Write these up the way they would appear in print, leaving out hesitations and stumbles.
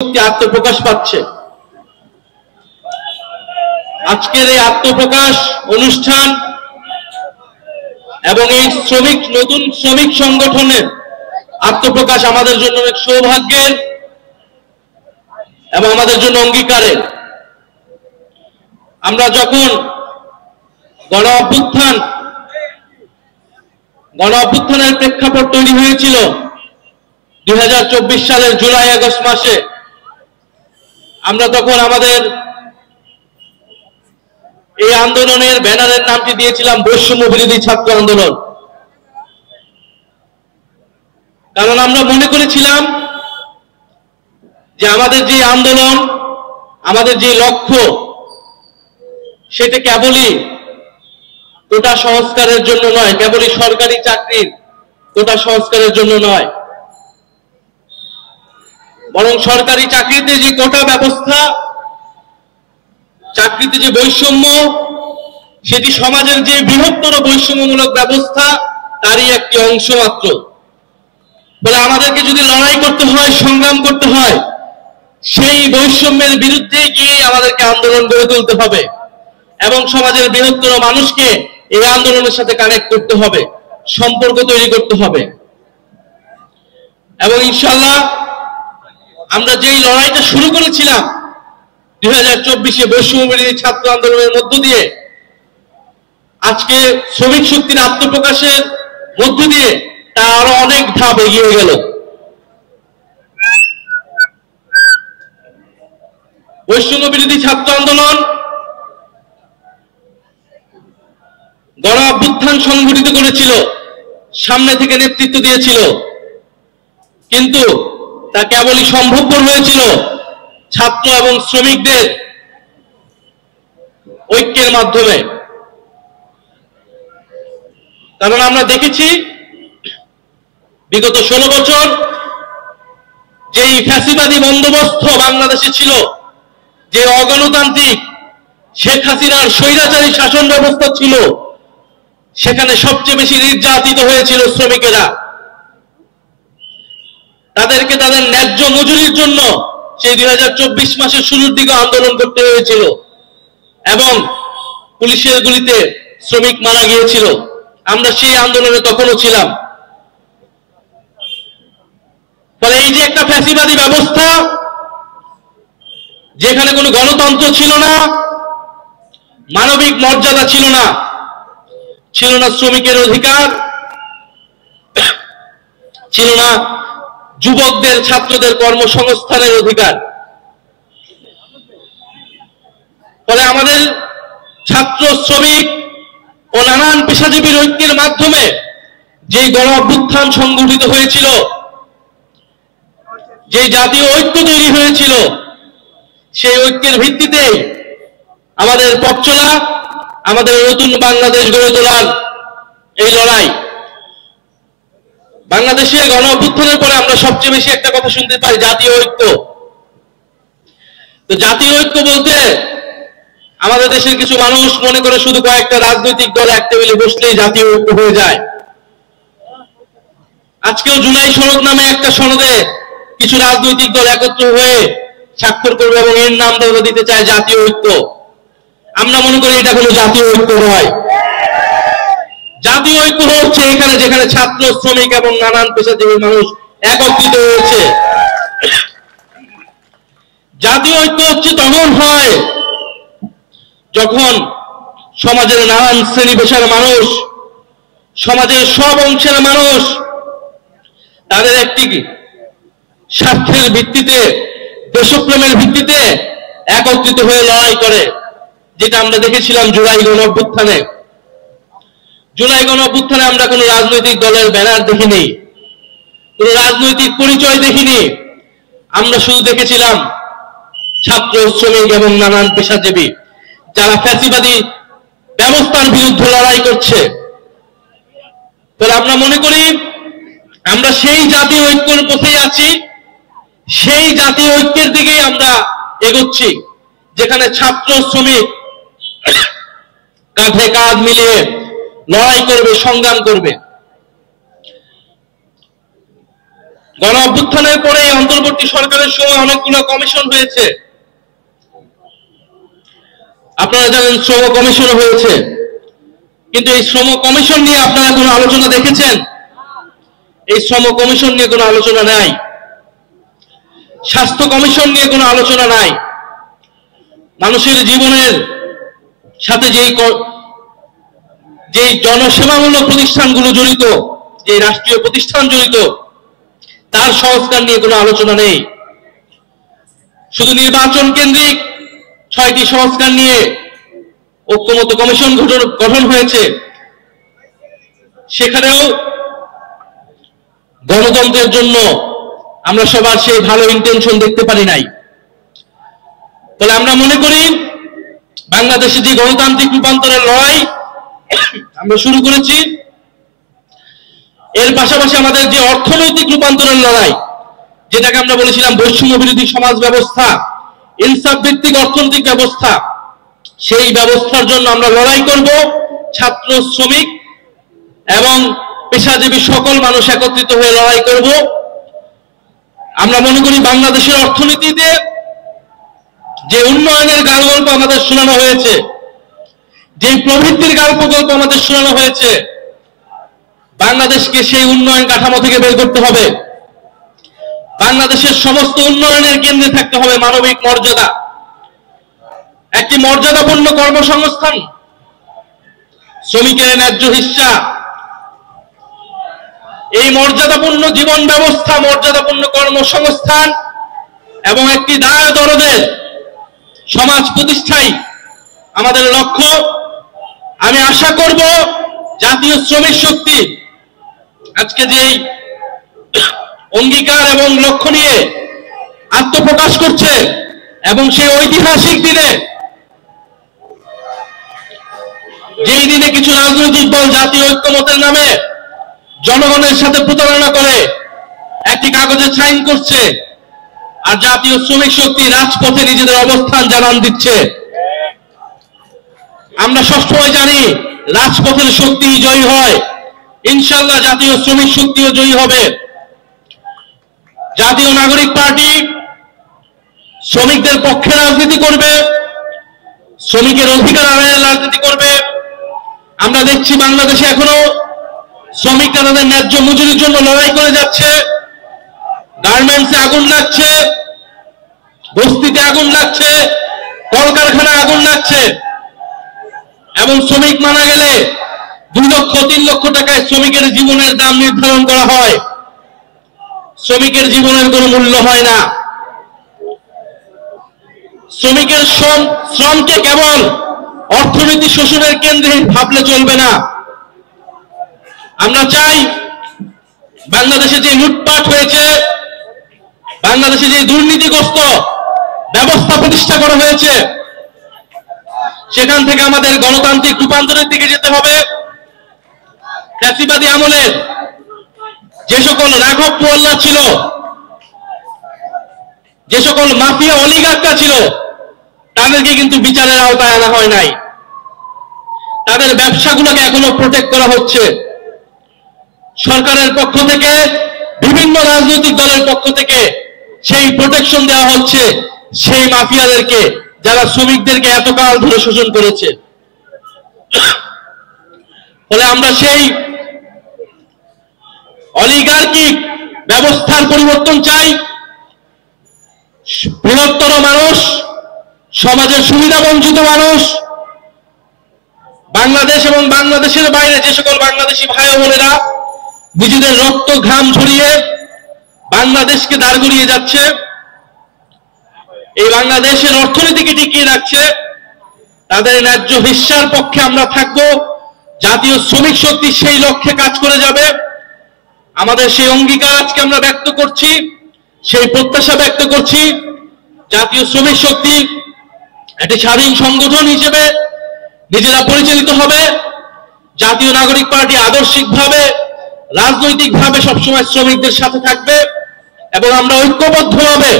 আত্মপ্রকাশ পাচ্ছে। আজকের এই আত্মপ্রকাশ অনুষ্ঠান এবং এই নতুন শ্রমিক সংগঠনের আত্মপ্রকাশ আমাদের জন্য অনেক সৌভাগ্যের এবং আমাদের জন্য অঙ্গীকারের। আমরা যখন গণ অভ্যুত্থানের প্রেক্ষাপট তৈরি হয়েছিল 2024 সালের জুলাই আগস্ট মাসে, আমরা তখন আমাদের এই আন্দোলনের ব্যানারের নামটি দিয়েছিলাম বৈষম্য বিরোধী ছাত্র আন্দোলন। কারণ আমরা মনে করেছিলাম যে আমাদের যে আন্দোলন, আমাদের যে লক্ষ্য, সেটা কেবলই কোটা সংস্কারের জন্য নয়, কেবলই সরকারি চাকরির কোটা সংস্কারের জন্য নয়, বরং সরকারি চাকরিতে যে কোটা ব্যবস্থা, চাকরিতে যে বৈষম্য, সেটি সমাজের যে বৃহত্তর বৈষম্যমূলক ব্যবস্থা তারই একটি অংশ মাত্র। বলে আমাদেরকে যদি লড়াই করতে হয়, সংগ্রাম করতে হয়, সেই বৈষম্যের বিরুদ্ধে গিয়ে আমাদেরকে আন্দোলন গড়ে তুলতে হবে এবং সমাজের বৃহত্তর মানুষকে এই আন্দোলনের সাথে কানেক্ট করতে হবে, সম্পর্ক তৈরি করতে হবে। এবং ইনশাআল্লাহ আমরা যেই লড়াইটা শুরু করেছিলাম 2024-এ বৈষম্য বিরোধী ছাত্র আন্দোলনের মধ্য দিয়ে, আজকে শ্রমিক শক্তির আত্মপ্রকাশের মধ্য দিয়ে তা আরো অনেক ধাপ এগিয়ে গেল। বৈষম্য বিরোধী ছাত্র আন্দোলন গণ অভ্যুত্থান সংগঠিত করেছিল, সামনে থেকে নেতৃত্ব দিয়েছিল, কিন্তু তা কেবলই সম্ভবপর হয়েছিল ছাত্র এবং শ্রমিকদের ঐক্যের মাধ্যমে। কারণ আমরা দেখেছি বিগত 16 বছর যেই ফ্যাসিবাদী বন্দোবস্ত বাংলাদেশে ছিল, যে অগণতান্ত্রিক শেখ হাসিনার স্বৈরাচারী শাসন ব্যবস্থা ছিল, সেখানে সবচেয়ে বেশি নির্যাতিত হয়েছিল শ্রমিকেরা। তাদেরকে তাদের ন্যায্য মজুরির জন্য সেই 2024 মাসের শুরুর দিকে আন্দোলন করতে হয়েছিল এবং পুলিশের গুলিতে শ্রমিক মারা গিয়েছিল। আমরা সেই আন্দোলনে তখনও ছিলাম। ফলে এই যে একটা ফ্যাসিবাদী ব্যবস্থা, যেখানে কোনো গণতন্ত্র ছিল না, মানবিক মর্যাদা ছিল না, ছিল না শ্রমিকের অধিকার, ছিল না যুবকদের, ছাত্রদের কর্মসংস্থানের অধিকার। ফলে আমাদের ছাত্র, শ্রমিক ও নানান পেশাজীবীর ঐক্যের মাধ্যমে যে গণ অভ্যুত্থান সংগঠিত হয়েছিল, যে জাতীয় ঐক্য তৈরি হয়েছিল, সেই ঐক্যের ভিত্তিতে আমাদের পথ চলা, আমাদের নতুন বাংলাদেশ গড়ে তোলার এই লড়াই। বাংলাদেশে গণ অভ্যুত্থানের পরে আমরা সবচেয়ে বেশি একটা কথা শুনতে পাই, জাতীয় ঐক্য। তো জাতীয় ঐক্য বলতে আমাদের দেশের কিছু মানুষ মনে করে শুধু কয়েকটা রাজনৈতিক দল এক টেবিলে বসলেই জাতীয় ঐক্য হয়ে যায়। আজকেও জুলাই সনদ নামে একটা সনদে কিছু রাজনৈতিক দল একত্র হয়ে স্বাক্ষর করবে এবং এর নাম দিতে চায় জাতীয় ঐক্য। আমরা মনে করি এটা কোনো জাতীয় ঐক্য নয়। জাতীয় ঐক্য হচ্ছে এখানে যেখানে ছাত্র, শ্রমিক এবং নানান পেশাজীবী মানুষ একত্রিত হয়েছে। জাতীয় ঐক্য হচ্ছে তখন হয় যখন সমাজের নানান শ্রেণী পেশার মানুষ, সমাজের সব অংশের মানুষ তাদের একটি স্বার্থের ভিত্তিতে, দেশপ্রেমের ভিত্তিতে একত্রিত হয়ে লড়াই করে, যেটা আমরা দেখেছিলাম জুলাই গণ অভ্যুত্থানে। জুলাই গণ অভ্যুত্থানে আমরা কোনো রাজনৈতিক দলের ব্যানার দেখিনি, কোনো রাজনৈতিক পরিচয় দেখিনি। আমরা শুধু দেখেছিলাম ছাত্র, শ্রমিক এবং নানান পেশাজীবী যারা ফ্যাসিবাদী ব্যবস্থার বিরুদ্ধে লড়াই করছে। তাহলে আমরা মনে করি আমরা সেই জাতীয় ঐক্যের পথে আছি, সেই জাতীয় ঐক্যের দিকেই আমরা এগোচ্ছি, যেখানে ছাত্র, শ্রমিক কাঁধে কাঁধ মিলিয়ে লড়াই করবে, সংগ্রাম করবে। গণ অভ্যুত্থানের পরে অন্তর্বর্তী সরকারের সময় অনেকগুলো কমিশন হয়েছে। আপনারা জানেন শ্রম কমিশন হয়েছে, কিন্তু এই শ্রম কমিশন নিয়ে আপনারা কোনো আলোচনা দেখেছেন? এই শ্রম কমিশন নিয়ে কোনো আলোচনা নাই। স্বাস্থ্য কমিশন নিয়ে কোনো আলোচনা নাই। মানুষের জীবনের সাথে যেই জনসেবামূলক প্রতিষ্ঠানগুলো জড়িত, যে রাষ্ট্রীয় প্রতিষ্ঠান জড়িত, তার সংস্কার নিয়ে কোনো আলোচনা নেই। শুধু নির্বাচন কেন্দ্রিক 6টি সংস্কার নিয়ে ঐক্যমত্য কমিশন গঠন হয়েছে। সেখানেও গণতন্ত্রের জন্য আমরা সবার সেই ভালো ইন্টেনশন দেখতে পারি নাই। ফলে আমরা মনে করি বাংলাদেশে যে গণতান্ত্রিক রূপান্তরের লড়াই আমরা শুরু করেছি, এর পাশাপাশি আমাদের যে অর্থনৈতিক রূপান্তরের লড়াই, যেটাকে আমরা বলেছিলাম বৈষম্য বিরোধী সমাজ ব্যবস্থা, ইনসাফ ভিত্তিক অর্থনৈতিক ব্যবস্থা, সেই ব্যবস্থার জন্য আমরা লড়াই করব। ছাত্র, শ্রমিক এবং পেশাজীবী সকল মানুষ একত্রিত হয়ে লড়াই করব। আমরা মনে করি বাংলাদেশের অর্থনীতিতে যে উন্নয়নের গালগল্প আমাদের শোনানো হয়েছে, যে প্রবৃদ্ধির গল্প আমাদের শোনানো হয়েছে, বাংলাদেশকে সেই উন্নয়ন কাঠামো থেকে বের করতে হবে। বাংলাদেশের সমস্ত উন্নয়নের কেন্দ্রে থাকতে হবে মানবিক মর্যাদা, একটি মর্যাদাপূর্ণ কর্মসংস্থান, শ্রমিকের ন্যায্য হিস্সা, এই মর্যাদাপূর্ণ জীবন ব্যবস্থা, মর্যাদাপূর্ণ কর্মসংস্থান এবং একটি দায় দরদের সমাজ প্রতিষ্ঠাই আমাদের লক্ষ্য। আমি আশা করব জাতীয় শ্রমিক শক্তি আজকে যেই অঙ্গীকার এবং লক্ষ্য নিয়ে আত্মপ্রকাশ করছে, এবং সেই ঐতিহাসিক দিনে, যেই দিনে কিছু রাজনৈতিক দল জাতীয় ঐক্যমতের নামে জনগণের সাথে প্রতারণা করে একটি কাগজে সাইন করছে, আর জাতীয় শ্রমিক শক্তি রাজপথে নিজেদের অবস্থান জানান দিচ্ছে। আমরা সবসময় জানি রাজপথের শক্তি জয়ী হয়, ইনশাআল্লাহ জাতীয় শ্রমিক শক্তিও জয়ী হবে। জাতীয় নাগরিক পার্টি শ্রমিকদের পক্ষে রাজনীতি করবে, শ্রমিকের অধিকার আদায়ের রাজনীতি করবে। আমরা দেখছি বাংলাদেশে এখনো শ্রমিকরা তাদের ন্যায্য মজুরির জন্য লড়াই করে যাচ্ছে। গার্মেন্টসে আগুন লাগছে, বস্তিতে আগুন লাগছে, কলকারখানায় আগুন লাগছে, এবং শ্রমিক মারা গেলে 2 লক্ষ 3 লক্ষ টাকায় শ্রমিকের জীবনের দাম নির্ধারণ করা হয়। শ্রমিকের জীবনের কোনো মূল্য হয় না। শ্রমিকের শ্রমকে কেবল অর্থনীতি শোষণের কেন্দ্রে ভাবলে চলবে না। আমরা চাই বাংলাদেশে যে লুটপাট হয়েছে, বাংলাদেশে যে দুর্নীতিগ্রস্ত ব্যবস্থা প্রতিষ্ঠা করা হয়েছে, সেখান থেকে আমাদের গণতান্ত্রিক রূপান্তরের দিকে যেতে হবে। ফ্যাসিবাদী আমলের যে সকল রাঘব পোয়াল্লা ছিল, যে সকল মাফিয়া অলিগার্করা ছিল, তাদেরকে কিন্তু বিচারের আওতায় আনা হয় নাই। তাদের ব্যবসাগুলোকে এখনো প্রোটেক্ট করা হচ্ছে। সরকারের পক্ষ থেকে, বিভিন্ন রাজনৈতিক দলের পক্ষ থেকে সেই প্রোটেকশন দেওয়া হচ্ছে সেই মাফিয়াদেরকে, যারা শ্রমিকদেরকে এতকাল ধরে শোষণ করেছে। ফলে আমরা সেই অলিগার্কিক ব্যবস্থার পরিবর্তন চাই। বৃহত্তর মানুষ, সমাজের সুবিধা বঞ্চিত মানুষ, বাংলাদেশ এবং বাংলাদেশের বাইরে যে সকল বাংলাদেশি ভাই ও বোনেরা নিজেদের রক্ত ঘাম ঝরিয়ে বাংলাদেশকে দাঁড় করিয়ে যাচ্ছে, এই বাংলাদেশের অর্থনীতিকে টিকিয়ে রাখছে, তাদের ন্যায্য হিস্সার পক্ষে আমরা থাকব। জাতীয় শ্রমিক শক্তি সেই লক্ষ্যে কাজ করে যাবে। আমাদের সেই অঙ্গীকার আজকে আমরা ব্যক্ত করছি, সেই প্রত্যাশা ব্যক্ত করছি। জাতীয় শ্রমিক শক্তি একটি স্বাধীন সংগঠন হিসেবে নিজেরা পরিচালিত হবে। জাতীয় নাগরিক পার্টি আদর্শিকভাবে, রাজনৈতিকভাবে সবসময় শ্রমিকদের সাথে থাকবে, এবং আমরা ঐক্যবদ্ধভাবে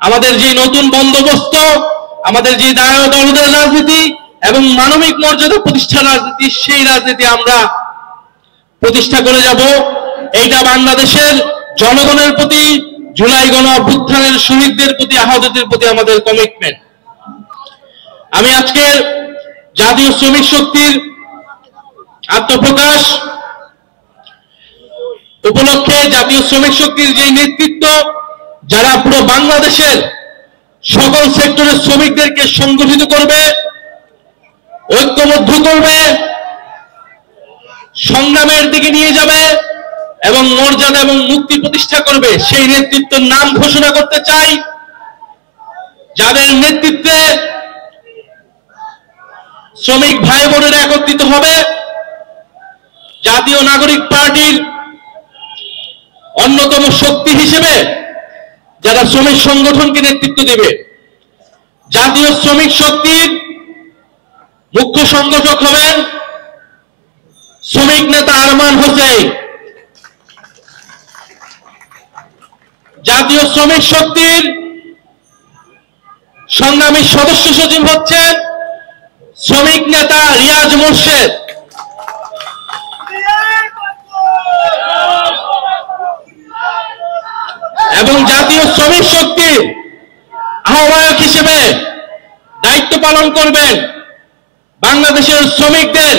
আমাদের যে নতুন বন্দোবস্ত, আমাদের যে দায় দলদের রাজনীতি এবং মানবিক মর্যাদা প্রতিষ্ঠা রাজনীতি, সেই রাজনীতি আমরা প্রতিষ্ঠা করে যাব। এইটা বাংলাদেশের জনগণের প্রতি, জুলাই গণ অভ্যুত্থানের শহীদদের প্রতি, আহতদের প্রতি আমাদের কমিটমেন্ট। আমি আজকের জাতীয় শ্রমিক শক্তির আত্মপ্রকাশ উপলক্ষে জাতীয় শ্রমিক শক্তির যে নেতৃত্ব, যারা পুরো বাংলাদেশের সকল সেক্টরের শ্রমিকদেরকে সংগঠিত করবে, ঐক্যবদ্ধ করবে, সংগ্রামের দিকে নিয়ে যাবে এবং মর্যাদা এবং মুক্তি প্রতিষ্ঠা করবে, সেই নেতৃত্বের নাম ঘোষণা করতে চাই। যাদের নেতৃত্বে শ্রমিক ভাই বোনেরা একত্রিত হবে, জাতীয় নাগরিক পার্টির অন্যতম শক্তি হিসেবে যারা শ্রমিক সংগঠনকে নেতৃত্ব দেবে। জাতীয় শ্রমিক শক্তির মুখ্য সংগঠক হবেন শ্রমিক নেতা আরমান হোসেন। জাতীয় শ্রমিক শক্তির সংগ্রামী সদস্য সচিব হচ্ছেন শ্রমিক নেতা রিয়াজ মোর্শেদ। এবং জাতীয় শ্রমিক শক্তির আহ্বায়ক হিসেবে দায়িত্ব পালন করবেন বাংলাদেশের শ্রমিকদের